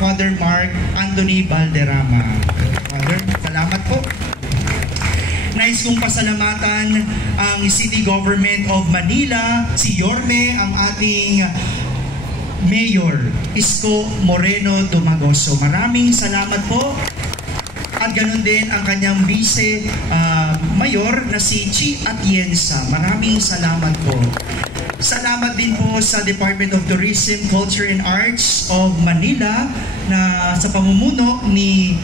Father Mark Anthony Valderrama. Father, salamat po. Nais kong pasalamatan ang City Government of Manila, si Yorme, ang ating Mayor, Isko Moreno Dumagoso. Maraming salamat po. At ganun din ang kanyang Vice Mayor na si Chi Atienza. Maraming salamat po. Salamat din po sa Department of Tourism, Culture and Arts of Manila na sa pamumuno ni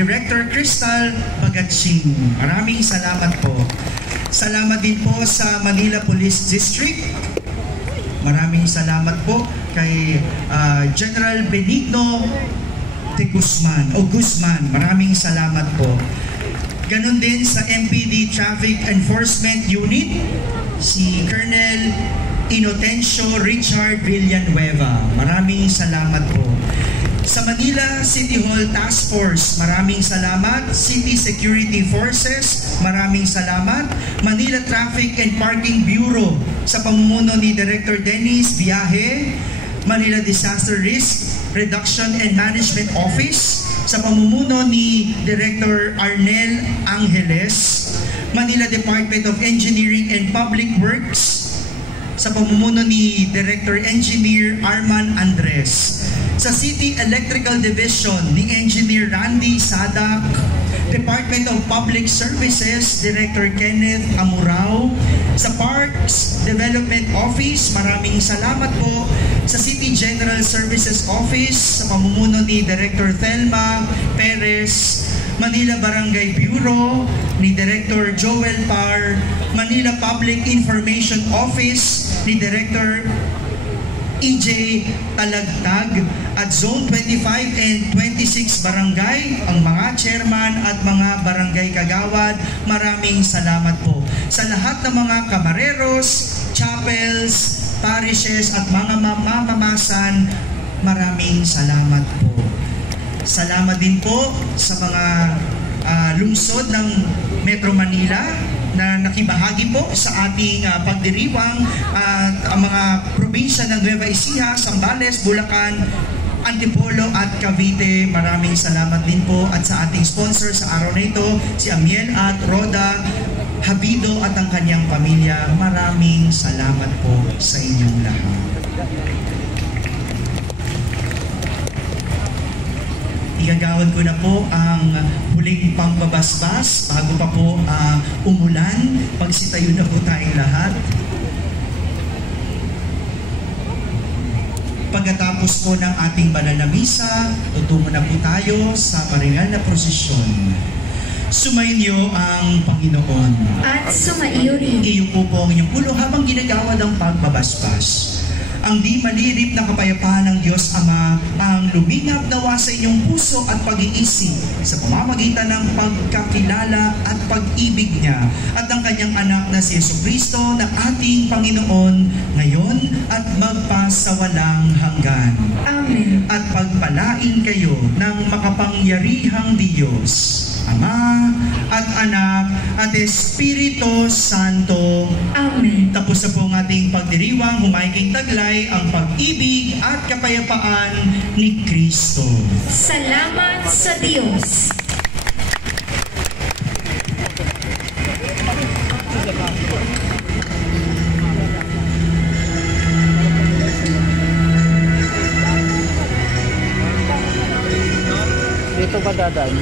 Director Crystal Bagatsing. Maraming salamat po. Salamat din po sa Manila Police District. Maraming salamat po kay General Benigno de Guzman o Guzman. Maraming salamat po. Ganon din sa MPD Traffic Enforcement Unit, si Colonel Inocencio Richard Villanueva. Maraming salamat po. Sa Manila City Hall Task Force, maraming salamat. City Security Forces, maraming salamat. Manila Traffic and Parking Bureau, sa pamumuno ni Director Dennis Viaje. Manila Disaster Risk Reduction and Management Office, sa pamumuno ni Director Arnel Angeles. Manila Department of Engineering and Public Works, sa pamumuno ni Director Engineer Arman Andres. Sa City Electrical Division ni Engineer Randy Sadak. Department of Public Services, Director Kenneth Amurao. Sa Parks Development Office, maraming salamat po. Sa City General Services Office, sa pamumuno ni Director Thelma Perez. Manila Barangay Bureau ni Director Joel Parr. Manila Public Information Office ni Director EJ Talagtag. At Zone 25 and 26 Barangay, ang mga chairman at mga barangay kagawad, maraming salamat po. Sa lahat ng mga kamareros, chapels, parishes at mga mamamasan, maraming salamat po. Salamat din po sa mga lungsod ng Metro Manila na nakibahagi po sa ating pagdiriwang at ang mga probinsya ng Nueva Ecija, Zambales, Bulacan, Antipolo at Cavite. Maraming salamat din po at sa ating sponsor sa araw na ito, si Amiel at Roda Habido at ang kanyang pamilya. Maraming salamat po sa inyong lahat. Igagawad ko na po ang huling pangbabasbas bago pa po umulan. Pagsitayo na po tayong lahat. Pagkatapos po ng ating banal na misa, tutungo na po tayo sa paringal na prosesyon. Sumainyo ang Panginoon. At sumaiyo rin. Iyo po ang inyong ulo habang ginagawad ang pagbabasbas. Ang di malirip na kapayapaan ng Diyos Ama ang lumingap nawa sa inyong puso at pag-iisip sa pamamagitan ng pagkakilala at pag-ibig niya at ng kanyang anak na si Jesucristo na ating Panginoon ngayon at magpasawalang hanggan. Amen. At pagpalain kayo ng makapangyarihang Diyos, Ama at Anak at Espiritu Santo. Amen. Tapos na po ang ating pagdiriwang, humayging taglay ang pag-ibig at kapayapaan ni Kristo. Salamat sa Diyos. Dito ba dadaan?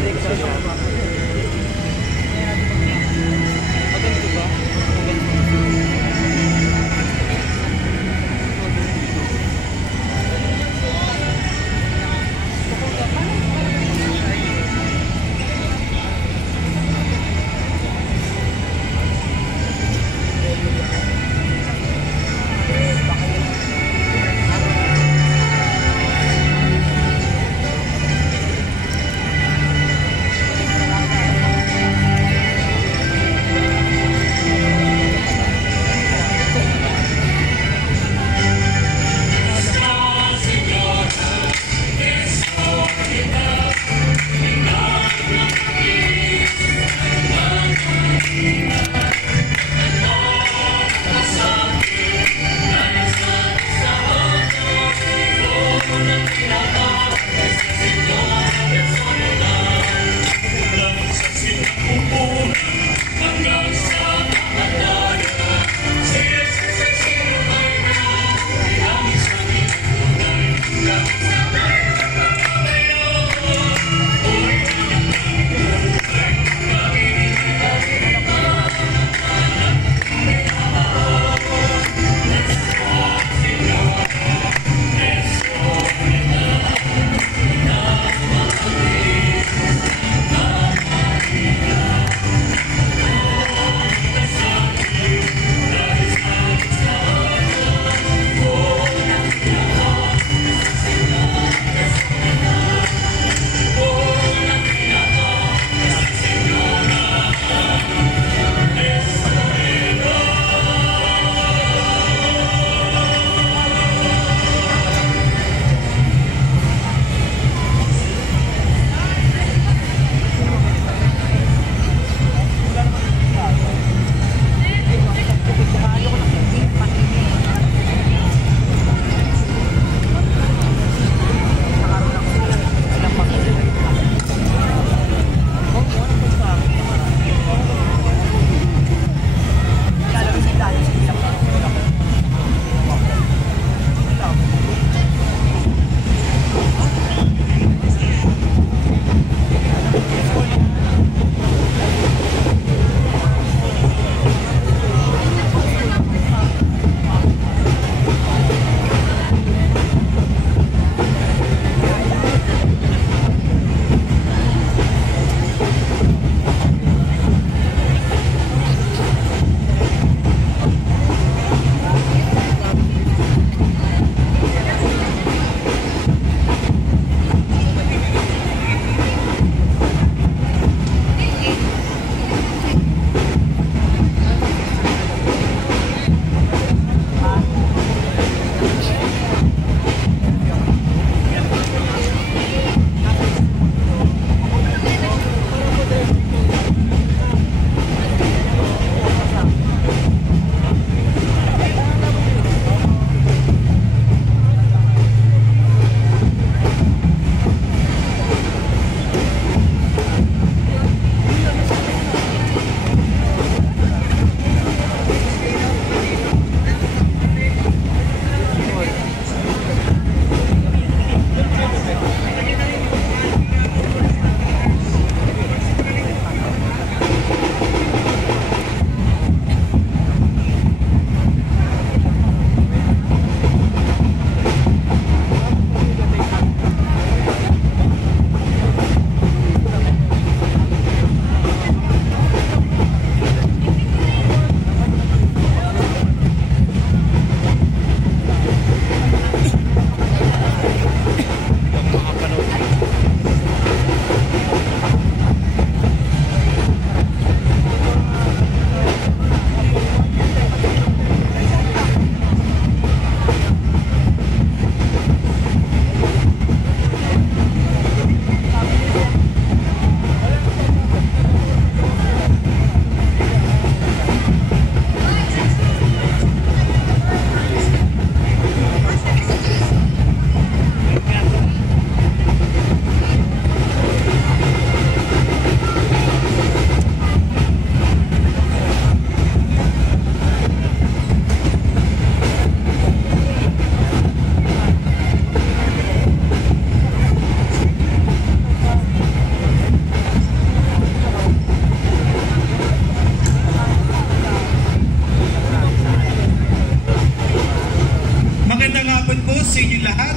sa inyo lahat,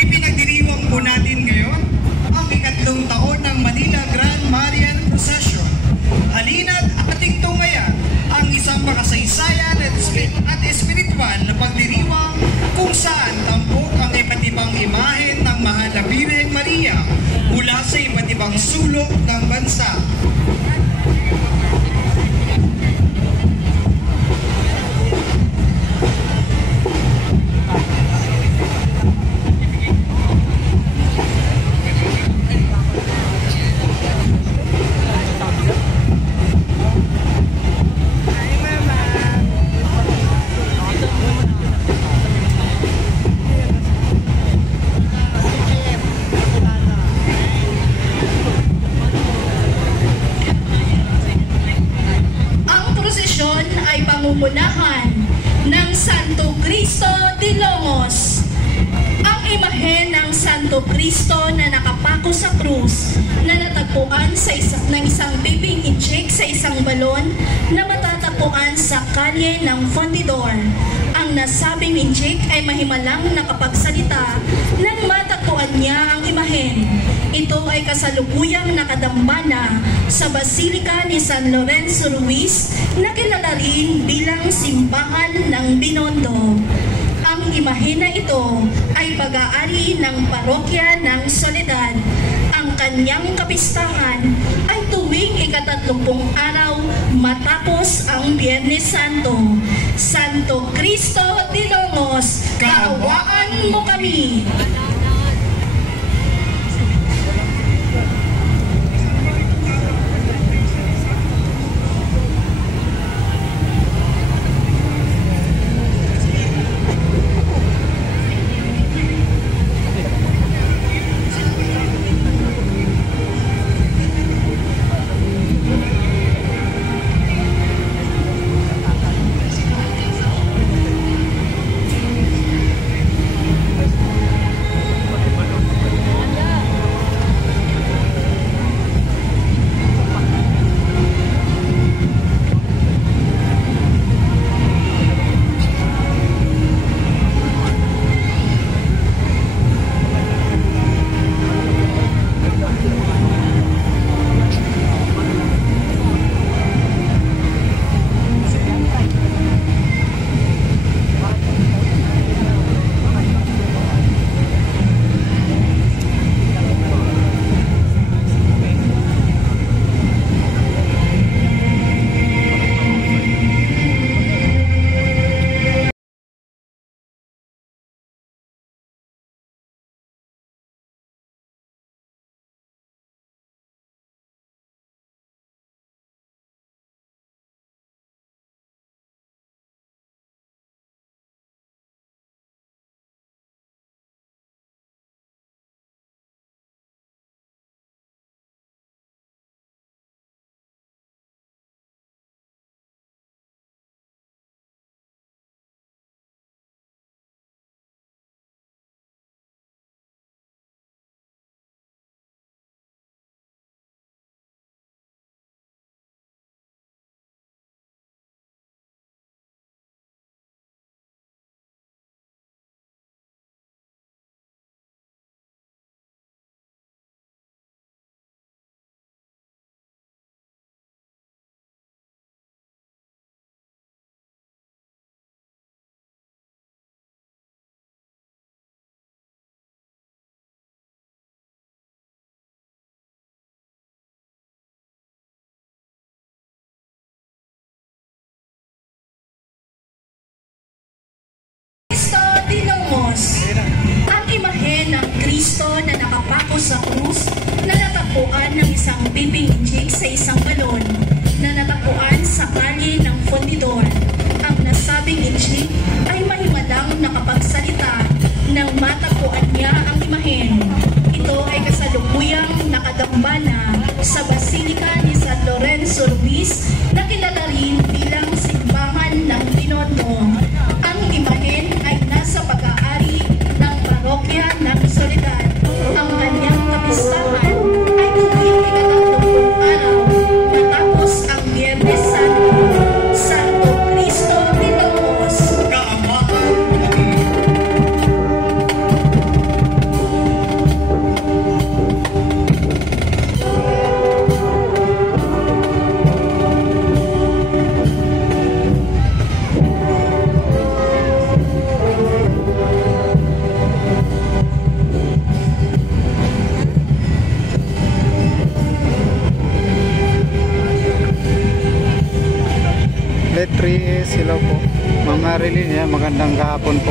ipinagdiriwang po natin ngayon ang ikatlong taon ng Manila Grand Marian Procession. Halina't ating tungayan ang isang makasaysayan at espiritual na pagdiriwang kung saan tampok ang iba't ibang imahen ng mahal na Birheng Maria mula sa iba't ibang sulok ng bansa. Pangungulahan ng Santo Cristo de Longos. Ang imahe ng Santo Cristo na nakapako sa krus na natagpuan sa isang bibing inchik sa isang balon na matatagpuan sa kalye ng Fundidor. Ang nasabing inchik ay mahimalang nakapagsalita nang matagpuan niya ang imahen. Ito ay kasalukuyang nakadambana sa Basilika ni San Lorenzo Ruiz na kilala rin bilang Simbahan ng Binondo. Ang imahe na ito ay pag-aari ng Parokya ng Soledad. Ang kanyang kapistahan ay tuwing ika-30 araw matapos ang Biyernes Santo. Santo Cristo de Longos, kaawaan mo kami! Kristo na nakapako sa krus na natagpuan ng isang bibing injik sa isang balon na natagpuan sa kalye ng Fundidor. Ang nasabing injik ay mahimalang nakapagsalita nang matagpuan niya ang imahen. Ito ay kasalukuyang nakadambana sa Basilika ni San Lorenzo Ruiz na kilala rin bilang simbahan ng Binondo. Ang imahen ay nasa pag-aari ng parokya ng Soledad. Ang kanyang kapistahan ay tuwing ika-30 araw matapos ang Biyernes Santo. Santo Cristo de Lomos. Letri sila po. Ma'am Marilyn, magandang kahapon po.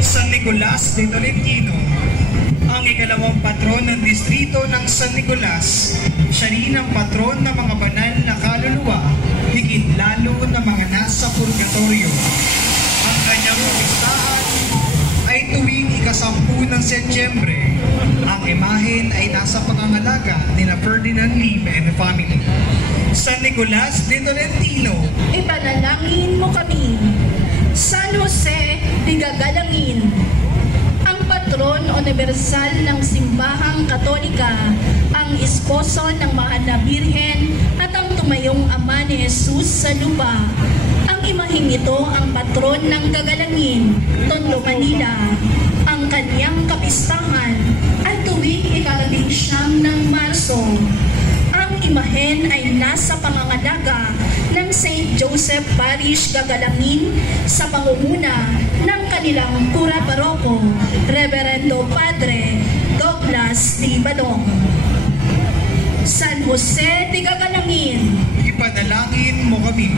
San Nicolas de Tolentino, ang ikalawang patron ng distrito ng San Nicolas. Siya rin ang patron ng mga banal na kaluluwa, higit lalo na mga nasa purgatorio. Ang kanyang kapistahan ay tuwing ika-10 ng Setyembre. Ang imahen ay nasa pangangalaga ni na Ferdinand Lim and the family. San Nicolas de Tolentino, Ipanalangin mo kami. San Jose, tigagalangin. Ang patron universal ng simbahang Katolika, ang esposo ng Mahal na Birhen at ang tumayong Ama ni Jesus sa lupa. Ang imaheng ito ang patron ng gagalangin, Tondo, Manila. Ang kanyang kapistahan ay tuwing ika-19 ng Marso. Ang imahen ay nasa pangangalaga ng St. Joseph Parish Gagalangin sa pangunguna ng kanilang kura paroko, Reverendo Padre Douglas D. Badong. San Jose de Gagalangin, ipanalangin mo kami.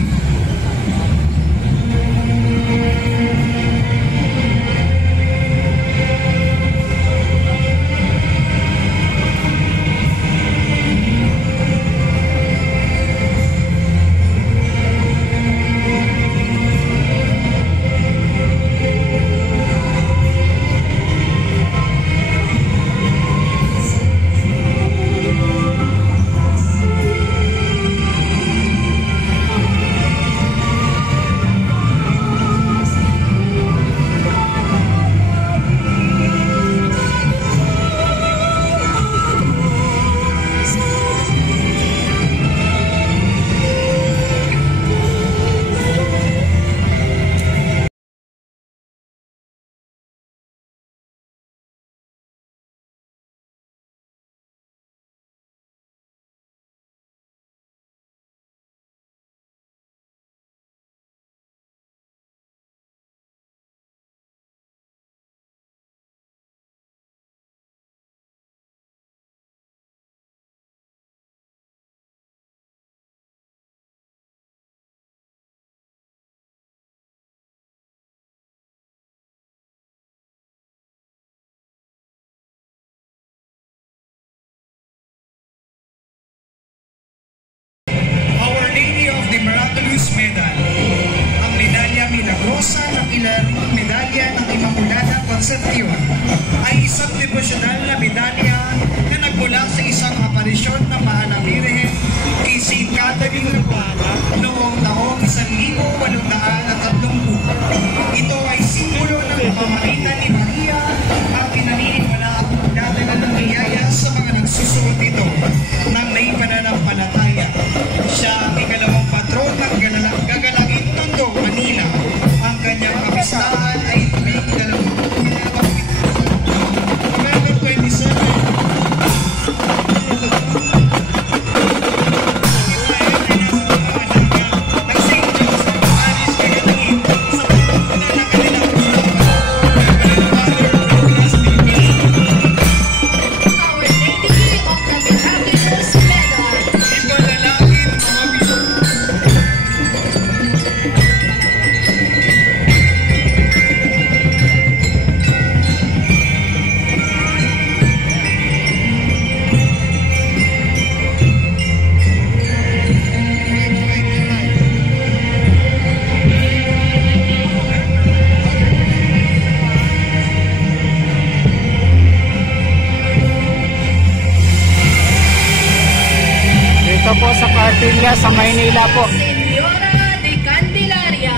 Kapilya sa Maynila po. Señora de Candelaria.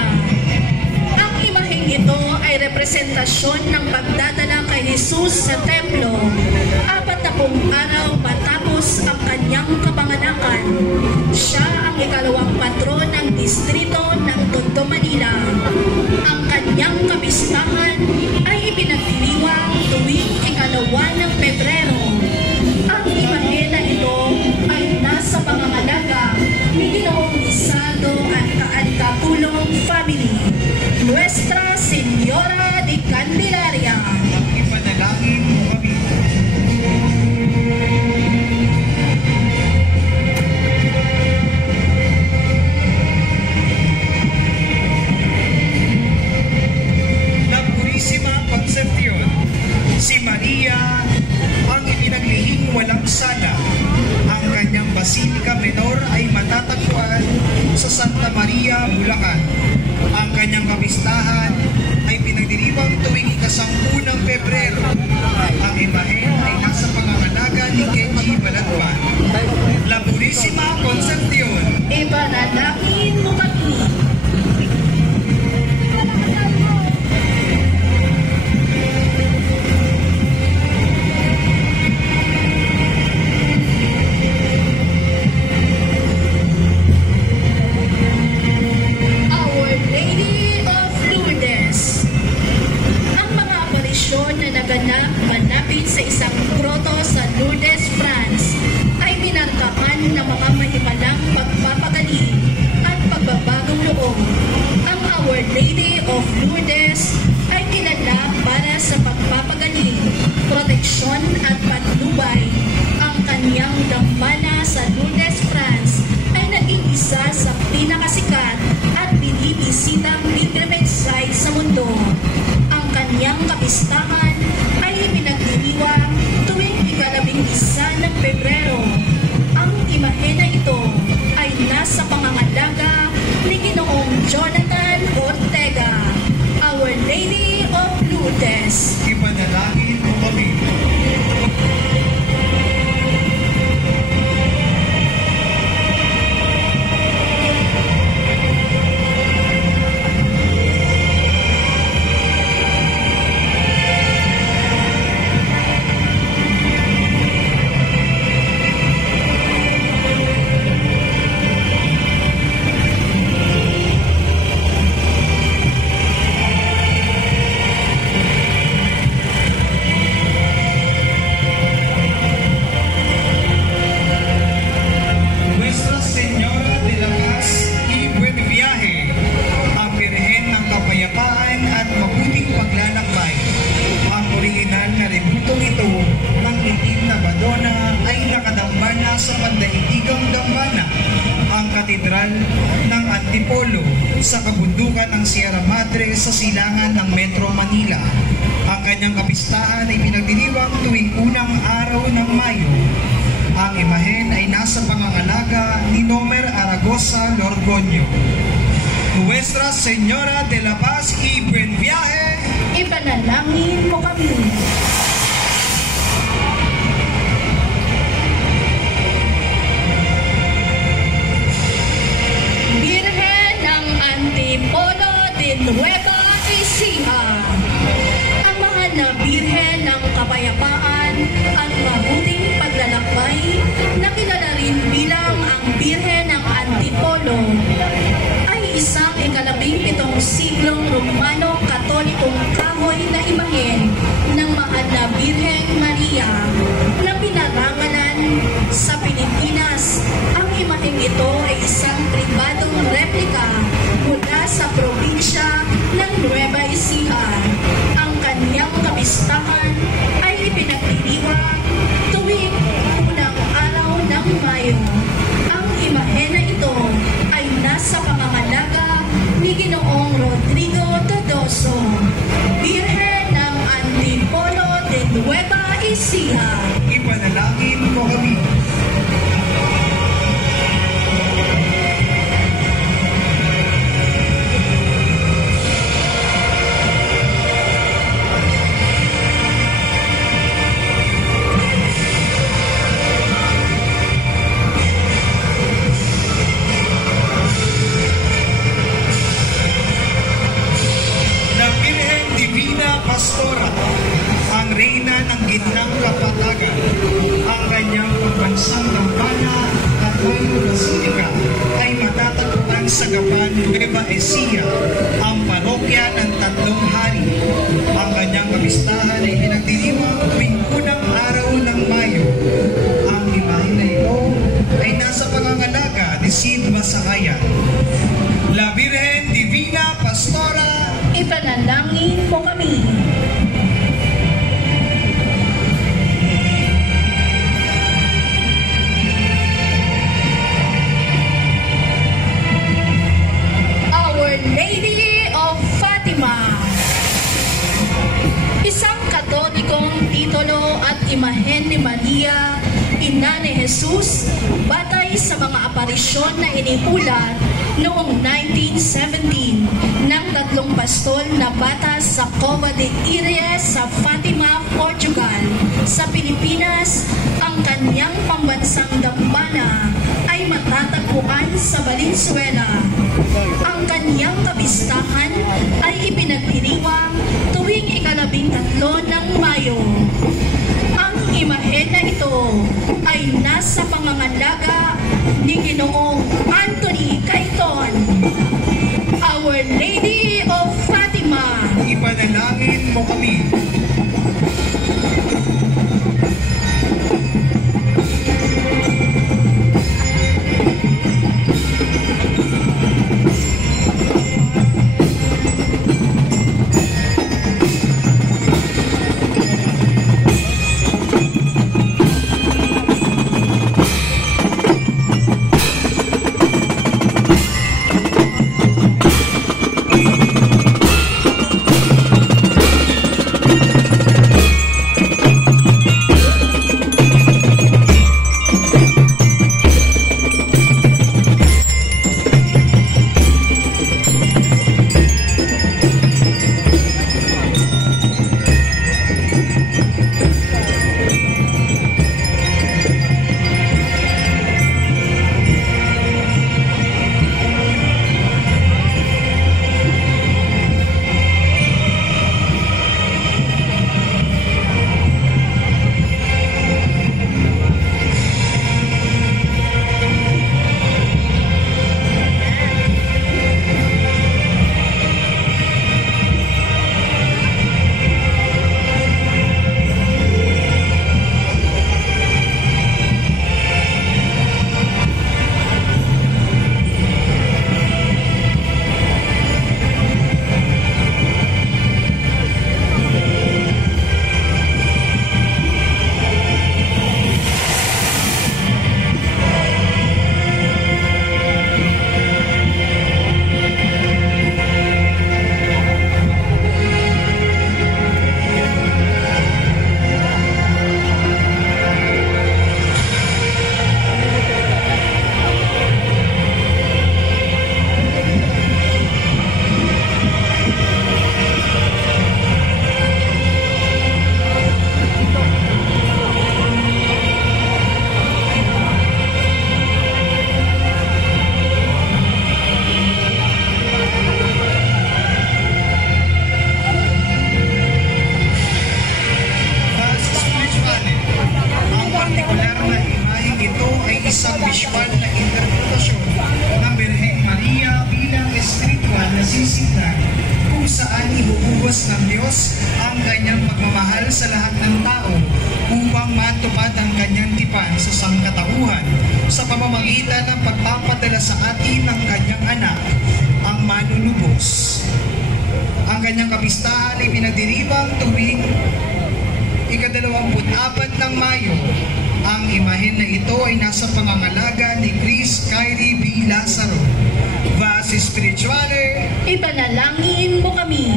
Ang imaheng ito ay representasyon ng pagdadala kay Jesus sa templo 40 araw matapos ang kanyang kapanganakan. Siya ang ikalawang patron ng distrito ng Tondo, Manila. Ang kanyang kapistahan ay ipinagdiriwang tuwing ikalawa ng Pebrero. Ang imahe na ito ay nasa pangangalaga ni Ginoong Isado at Kaantatulong Family, Nuestra Señora de Candelaria. Ipanalangin mo kami. La Purísima Concepción, si Maria ang ipinaglihing walang sala. Ang kanyang Basilika Menor ay matatagpuan sa Santa Maria, Bulacan. Ang kanyang kapistahan ay pinagdiriwang tuwing ika-10 ng Pebrero. Ang imahe ay nasa pangangalaga ni Kenji Balatban. La Purísima Concepción, Ipanalangin mo kami. Our Lady of Lourdes. Ang mga aparisyon na naganap malapit sa isang grotto sa Lourdes, France ay minarkahan ng mga mahimalang pagpapagaling at pagbabagong loob. Ang Our Lady of Lourdes ay kilala para sa pagpapagaling, proteksyon at patnubay. Ang kanyang dambana sa Lourdes, France ay naging isa sa pinakasikat at binibisitang pilgrimage site sa mundo. Ang kanyang kapistahan ay ipinagdiriwang tuwing ika-11 ng Pebrero. Ang imahe na ito ay nasa pangangalaga ni Ginoong Jonathan Ortega, Our Lady of Lourdes. ipanalangin mo kami. Nuestra Señora de la Paz y Buen Viaje, ang Birhen ng Kapayapaan at Mabuting Paglalakbay. Ang orihinal na rebutong ito ng itim na Madonna ay nakadambana sa pandaigdigang dambana, ang katedral ng Antipolo sa kabundukan ng Sierra Madre sa silangan ng Metro Manila. Ang kanyang kapistahan ay pinagdiriwang tuwing unang araw ng Mayo. Ang imahen ay nasa pangangalaga ni Nomer Aragosa Lorgoño. Nuestra Señora de la Paz y Buen Viaje, Ipanalangin mo kami. Birhen ng Antipolo de Nueva Ecija. Ang mahal na Birhen ng Kapayapaan at Mabuting Paglalakbay na kilala rin bilang ang Birhen ng Antipolo ay isang ika-17 siglong Romano-Katolikong kahoy na imahen ng mahal na Birhen Maria na pinarangalan sa Pilipinas. Ang imaheng ito ay isang pribadong replika mula sa probinsya ng Nueva Ecija. Ang kanyang kapistahan ay ipinagdiriwang tuwing unang araw ng Mayo. Ang imahe na ito ay nasa pangangalaga ni Ginoong Rodrigo Dodoso, Birhen ng Antipolo de Nueva Ecija. ipanalangin mo kami. Basilica ay matatagpuan sa Gapan, Nueva Ecija, ang parokya ng Tatlong Hari. Ang kanyang kapistahan ay pinagdiriwang tuwing unang araw ng Mayo. Ang imahe na ito ay nasa pangangalaga ni Sid Masahayan. La Virgen Divina Pastora, Ipanalangin mo kami. Our Lady of Fatima. Isang katolikong titulo at imahen ni Maria, ina ni Jesus, batay sa mga aparisyon na iniulat noong 1917 ng tatlong pastol na bata sa Cova de Iria sa Fatima, Portugal. Sa Pilipinas, ang kanyang pambansang dambana ay matatagpuan sa Valenzuela. Ang kanyang kapistahan ay ipinagdiriwang tuwing ika-13 ng Mayo. Ang imahe na ito ay nasa pangangalaga ni Ginoong Anthony Cayton. Our Lady of Fatima, ipanalangin mo kami. isang visual na interpretasyon ng Birheng Maria bilang espiritual na sisignan kung saan ihuhubos ng Diyos ang kanyang pagmamahal sa lahat ng tao upang matupad ang kanyang tipan sa sangkatauhan sa pamamagitan ng pagpapadala sa atin ng kanyang anak, ang manunubos. Ang kanyang kapistahan ay pinagdiriwang tuwing ika-24 ng Mayo. Ang imahen na ito ay nasa pangangalaga ni Chris Kyrie B. Lazaro. Vas Spirituale, ipanalangin mo kami.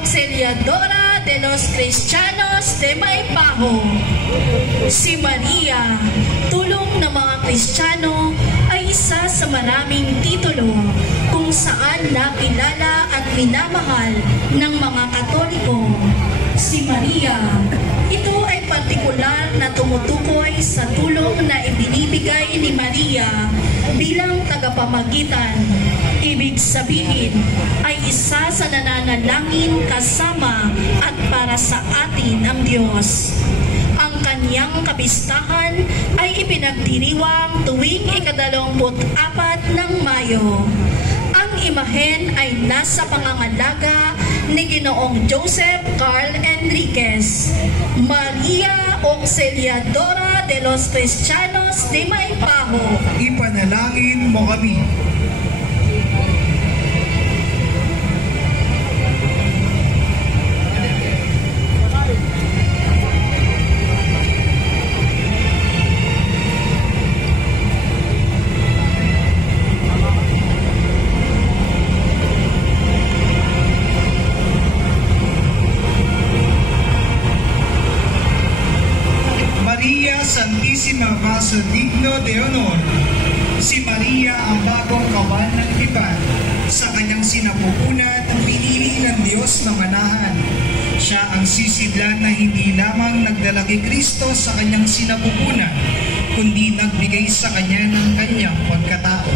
Auxiliadora de los Cristianos de Maypaho. Si Maria, tulong ng mga Kristiyano, ay isa sa maraming titulo kung saan nakilala at minamahal ng mga Katoliko. si Maria. Ito ay partikular na tumutukoy sa tulong na ibinibigay ni Maria bilang tagapamagitan. Ibig sabihin ay isa sa nananalangin kasama at para sa atin ang Diyos. Ang kanyang kapistahan ay ipinagdiriwang tuwing ika-24 ng Mayo. Ang imahen ay nasa pangangalaga ni Ginoong Joseph Carl Enriquez, Maria Auxiliadora de los Cristianos de Maypaho. Ipanalangin mo kami. Santissima Vaso Digno de Honor, si Maria ang bagong kawan ng tipan. Sa kanyang sinapupunan, pinili ng Diyos na manahan. Siya ang sisidlan na hindi lamang nagdala kay Kristo sa kanyang sinapupunan, kundi nagbigay sa kanya ng kanyang pagkatao.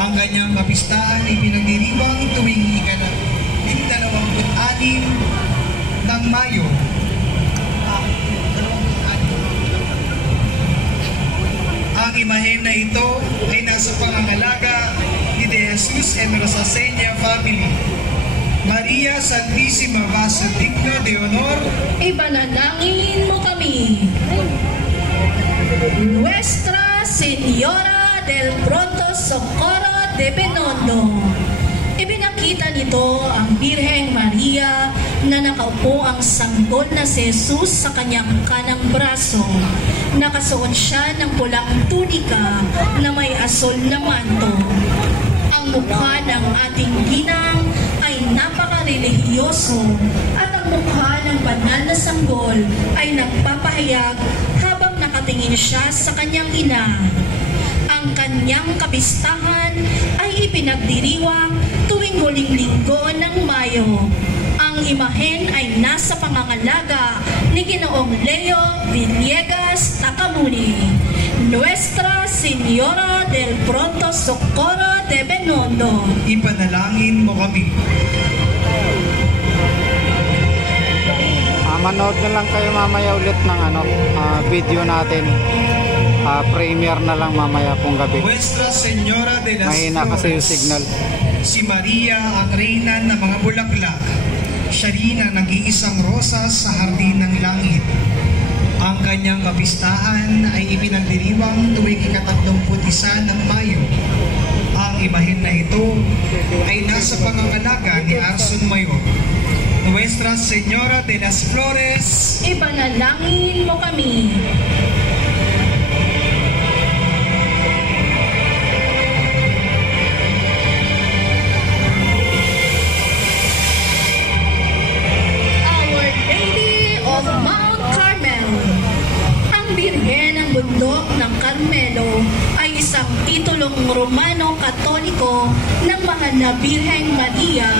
Ang kanyang kapistahan ay pinagdiriwang tuwing ika-26 ng Mayo. Ang imahen na ito ay nasa pangangalaga ni De Jesus and Rosasenia family. Maria Santissima Vaso Digno de Honor, Ipanalangin mo kami. Nuestra Señora del Pronto Socorro de Benondo. Ibinakita nito ang Birheng Maria na nakaupo ang sanggol na si Jesus sa kanyang kanang braso. Nakasuot siya ng pulang tunika na may asol na manto. Ang mukha ng ating ginang ay napaka-relihiyoso at ang mukha ng banal na sanggol ay nagpapahayag habang nakatingin siya sa kanyang ina. Ang kanyang kapistahan ay ipinagdiriwang tuwing huling linggo ng Mayo. Ang imahen ay nasa pangangalaga ni Ginoong Leo Villegas Takamuni, Nuestra Señora del Pronto Socorro de Benondo. Ipanalangin mo kami. Manood na lang kayo mamaya ulit ng video natin. Premiere na lang mamaya pong gabi. Nuestra Señora de las Mahina kasi yung Flores, signal. si Maria ang reyna ng mga bulaklak. Siya rin ang nag-iisang rosas sa hardin ng langit. Ang kanyang kapistahan ay ipinagdiriwang tuwing ika-31 ng Mayo. Ang imahen na ito ay nasa pangangalaga ni Arson Mayor. Nuestra Señora de las Flores, Ipanalangin mo kami. Our Lady of Mount Carmel. Ang Birhen ng Bundok ng Carmelo ay isang titulong Romano-Katoliko ng mahal na Birheng Maria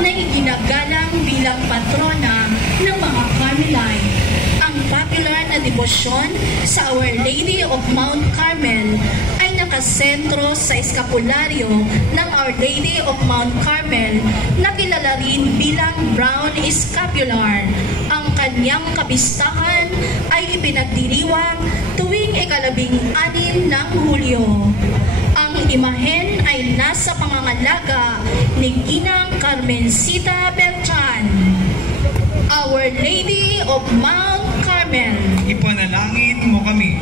na iginagalang bilang patrona ng mga Carmelite. Ang popular na debosyon sa Our Lady of Mount Carmel ay nakasentro sa eskapularyo ng Our Lady of Mount Carmel na kilala rin bilang Brown Scapular. Ang kanyang kapistahan ay ipinagdiriwang tuwing ika-16 ng Hulyo. Ang imahen ay nasa pangangalaga ni Ginang Carmencita Beltran, Our Lady of Mount Carmel. ipanalangin mo kami.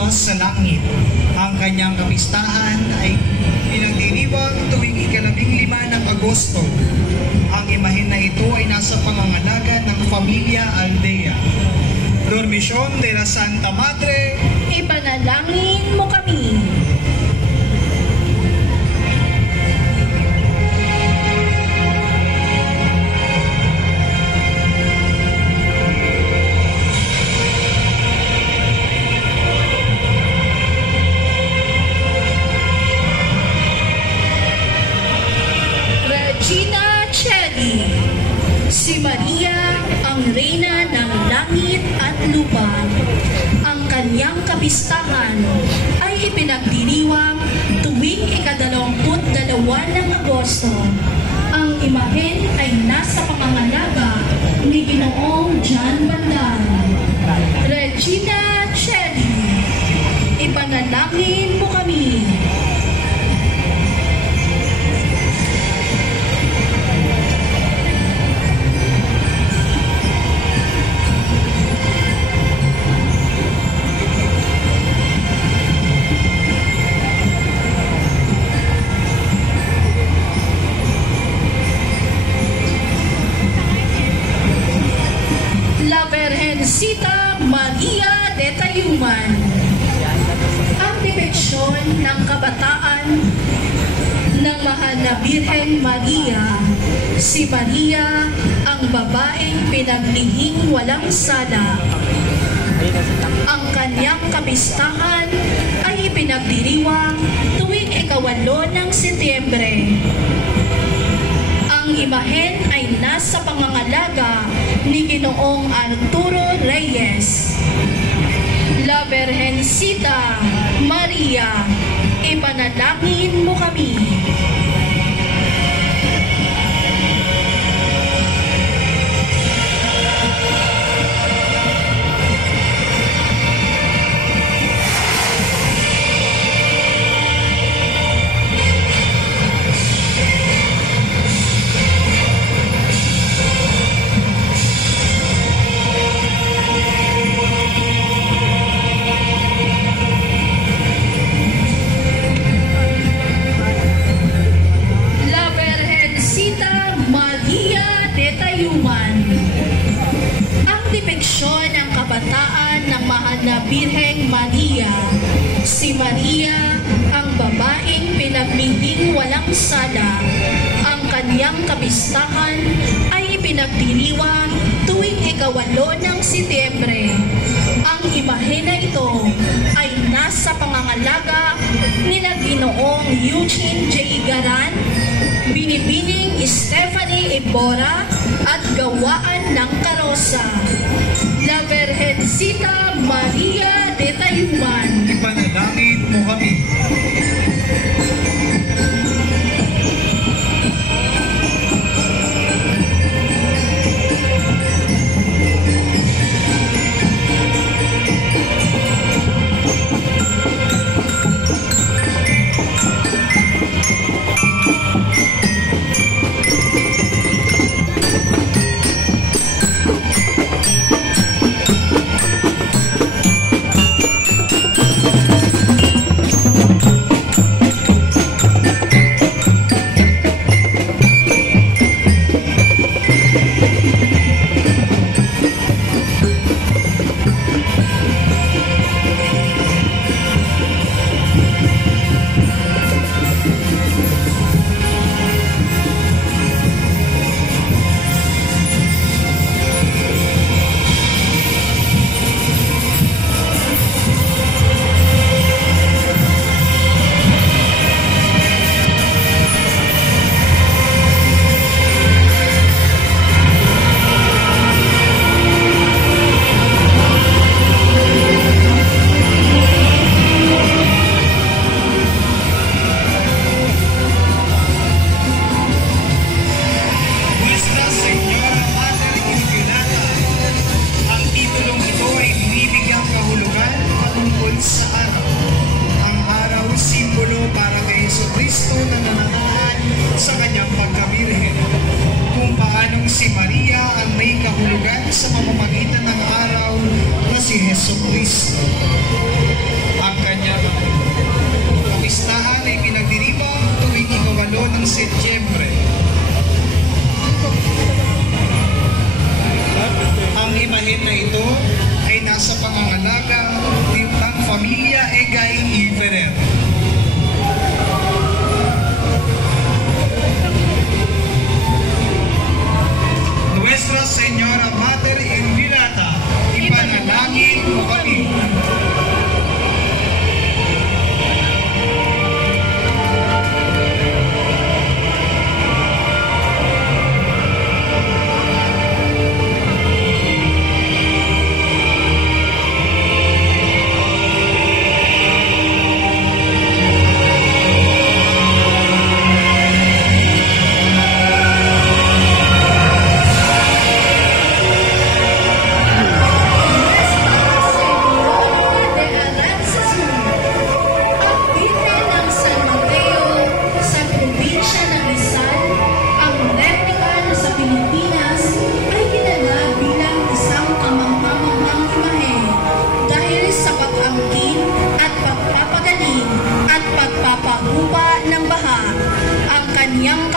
luwas sa langit. Ang kanyang kapistahan ay pinagdiriwang tuwing ika-15 ng Agosto. Ang imahen na ito ay nasa pangangalaga ng Familia Aldea. Dormisyon de la Santa Madre, Ipanalangin mo kami. Regina Cheli, si Maria ang reyna ng langit at lupa. Ang kanyang kapistahan ay ipinagdiriwang tuwing ika-22 ng Agosto. Ang imahen ay nasa pangangalaga ni Ginoong John Bandan. Regina Cheli, ipanalangin mo kami. La Virgencita Maria de Tayuman. Ang depeksyon ng kabataan ng mahal na Birhen Maria, si Maria ang babaeng pinaglihing walang sala. Ang kanyang kapistahan ay ipinagdiriwang tuwing ika-8 ng Setyembre. Ang imahen ay nasa pangangalaga ni Ginoong Arturo Reyes. La Virgencita Maria, ipanalangin mo kami. Depeksyon ng kabataan ng mahal na Birheng Maria, si Maria ang babaeng pinaglihing walang sala. Ang kanyang kapistahan ay ipinagdiriwang tuwing ika-8 ng Setyembre. Ang imahe na ito ay nasa pangangalaga ni Ginoong Eugene J. Garan, Binibining Stephanie Ibora at gawaan ng karosa. La Virgencita Maria de Tayuman, ipanalangin mo kami. sa pamamagitan ng araw na si Jesucristo. Setyembre. Ang imahen na ito ay nasa pangangalaga ng pamilya Egay Iferer. Nuestra Señora Mater Inviolata, ipanalangin mo kami.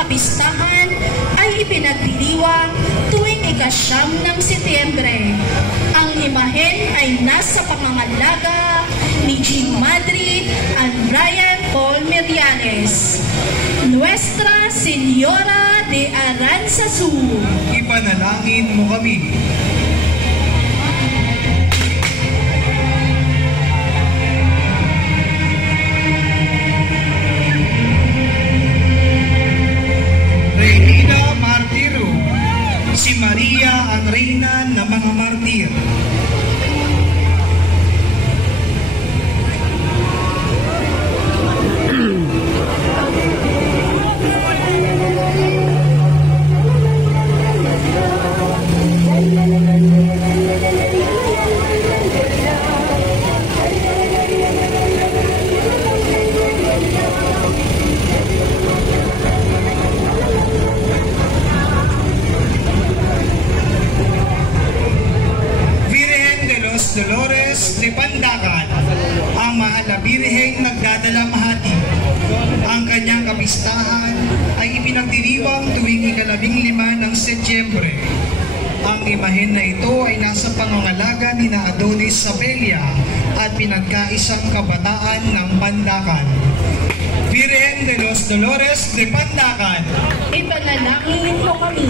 Kapistahan ay ipinagdiriwang tuwing ika-9 ng Setyembre. Ang imahen ay nasa pangangalaga ni Jean Madrid at Brian Paul Meriales. Nuestra Señora de Aranzazu, Ipanalangin mo kami. Reynida Martiro, si Maria ang reyna ng mga martir. Dolores de Pandacan, ang mahal na birheng nagdadalamhati. Ang kanyang kapistahan ay ipinagdiriwang tuwing ika-15 ng Setyembre. Ang imahen na ito ay nasa pangangalaga ni na Adonis Sabelia at pinagkaisang kabataan ng Pandacan. Virgen de los Dolores de Pandacan, ipanalangin mo kami.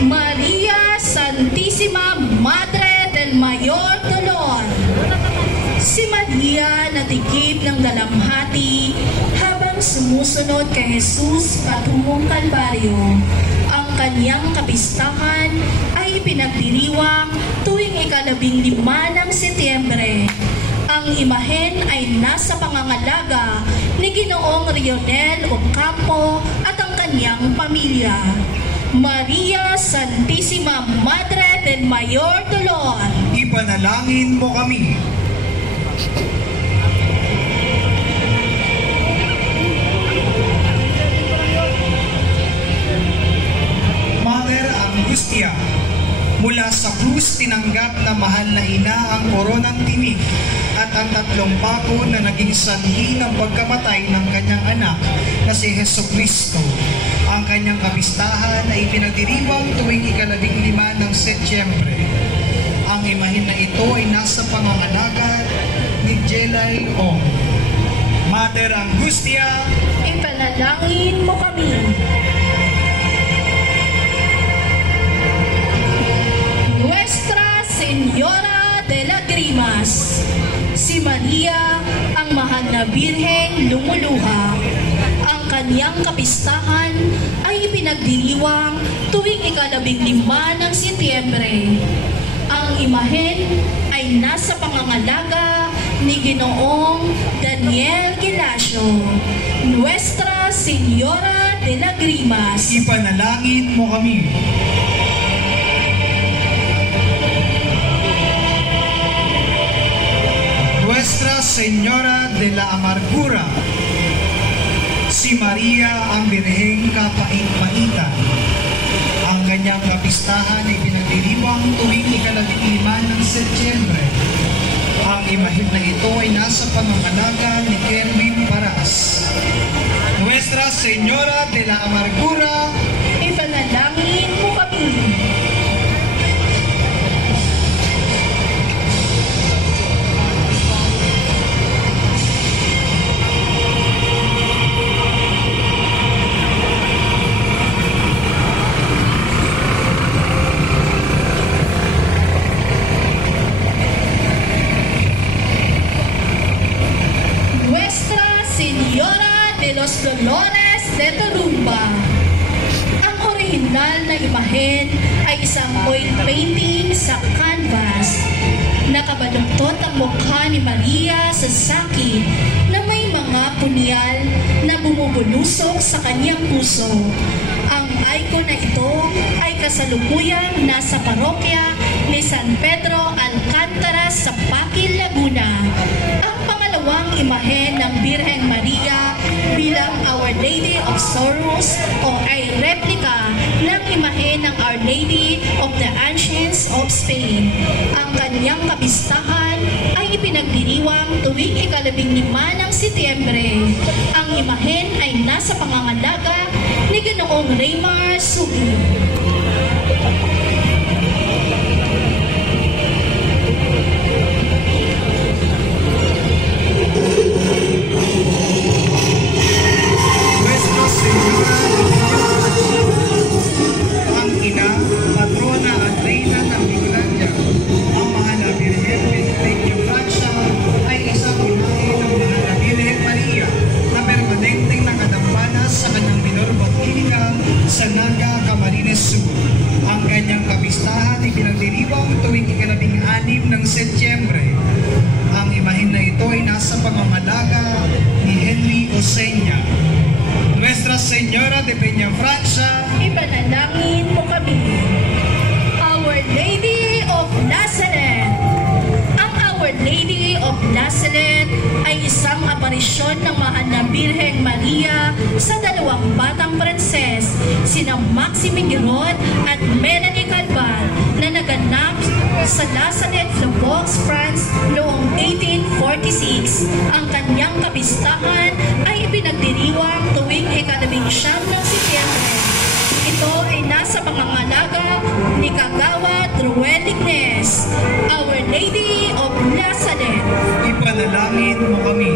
Maria Santissima Madre del Mayor Dolor, si Maria natikip ng dalamhati habang sumusunod kay Jesus patungong Kalbaryo. Ang kanyang kapistahan ay ipinagdiriwang tuwing ika-15 ng Setyembre. Ang imahen ay nasa pangangalaga ni Ginoong Rionel Ocampo at ang kanyang pamilya. Maria Santissima Madre del Mayor Dolor, ipanalangin mo kami. Mother Angustia, mula sa krus tinanggap na mahal na ina ang koronang tinik at ang 3 pako na naging sanhi ng pagkamatay ng kanyang anak na si Jesucristo. Ang kanyang kapistahan ay pinagdiriwang tuwing ika-15 ng Setyembre. Ang imahen na ito ay nasa pangangalaga ni Jelay Ong. Mother Angustia, ipanalangin mo kami. Nuestra Señora de Lagrimas, si Maria ang mahal na birheng lumuluha. Ang kanyang kapistahan ay ipinagdiriwang tuwing ika-15 ng Setyembre. Ang imahen ay nasa pangangalaga ni Ginoong Daniel Gilasio. Nuestra Señora de Lagrimas, ipanalangin mo kami. Nuestra Señora de la Amargura, si Maria ang birheng kapait-paitan. Ang kanyang kapistahan ay pinagdiriwang tuwing imahen na ito ay nasa pangangalaga ni Kerwin Paras. Nuestra Señora de la Amargura, Ipanalangin mo kami. Nuestra Señora de los Dolores de Tarumba. Ang orihinal na imahen ay isang oil painting sa canvas. Nakabaluktot ang mukha ni Maria sa sakit na may mga punyal na bumubulusok sa kanyang puso. Ang icon na ito ay kasalukuyang nasa parokya ni San Pedro Alcantara sa Pakil, Laguna. Ang pangalawang imahen ng Birheng Maria bilang Our Lady of Sorrows o ay replika ng imahen ng Our Lady of the Ancients of Spain. Ang kanyang kabistahan ay ipinagdiriwang tuwing ika-15 ng Setyembre. Ang imahen ay nasa pangangalaga ni Ginoong Raymar Sugi. Nuestra Señora ang ina, patrona at reyna ng Finlandia. Ang mahal na Birhen Benedictio Francia ay isang imahe ng mahal na Birhen Maria na permanenteng nakadambanas sa kanyang minor basilica sa Naga, Camarines Sur. Ang kanyang kapistahan ay pinagdiriwang tuwing ika-16 ng Setyembre. Ang imahen na ito ay nasa pangangalaga ni Henry Osenya. Nuestra Señora de Peña Francia, Ipanalangin mo kami. Our Lady of Nazareth. Ang Our Lady of Nazareth ay isang aparisyon ng mahal na Birheng Maria sa dalawang batang prinses, sina Maxime Giron at Melanie Calval, na naganap sa Lazareth, Flaubaux, France noong 1846. Ang kanyang kapistahan ay ipinagdiriwang tuwing ika-19 ng Setyembre. Ito ay nasa pangangalaga ni Kagawad Ruel Ignes. Our Lady of Nazareth. ipanalangin mo kami.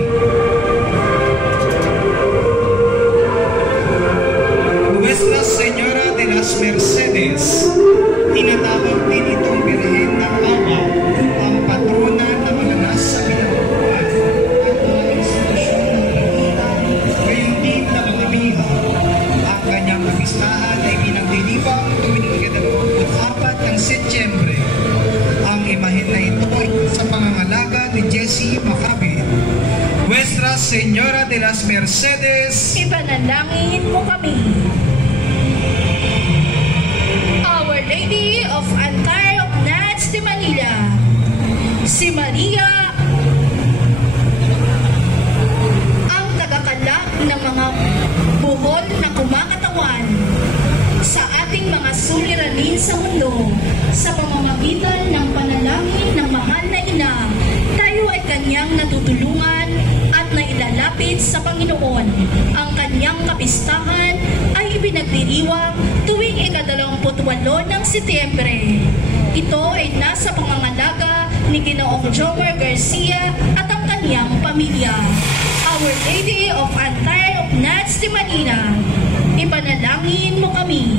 Nuestra Señora de las Mercedes, tinatawag din itong Birhen ng Awa, ang patrona ng mga nasa pinabubuan at mga institusyon ng pilihan, gayon din na mga biha. Ang kanyang kapistahan ay pinagdiriwang tuwing ika-24 ng Setyembre. Ang imahen na ito ay sa pangangalaga ni Jesse Macabe. Nuestra Señora de las Mercedes, Ipanalangin mo kami. Our Lady of Antar of Nats de Manila. Si Maria ang tagakalak ng mga buhol na kumakatawan sa ating mga suliranin sa mundo. Sa pamamagitan ng panalangin ng mahal na ina, tayo ay kanyang natutulungan at nailalapit sa Panginoon. Ang kanyang kapistahan ay ibinagdiriwang tuwing ika-28 ng Setyembre. Ito ay nasa pangangalaga ni Ginoong Jomar Garcia at ang kanyang pamilya. Our Lady of Antar of Nats de Manila, ipanalangin mo kami.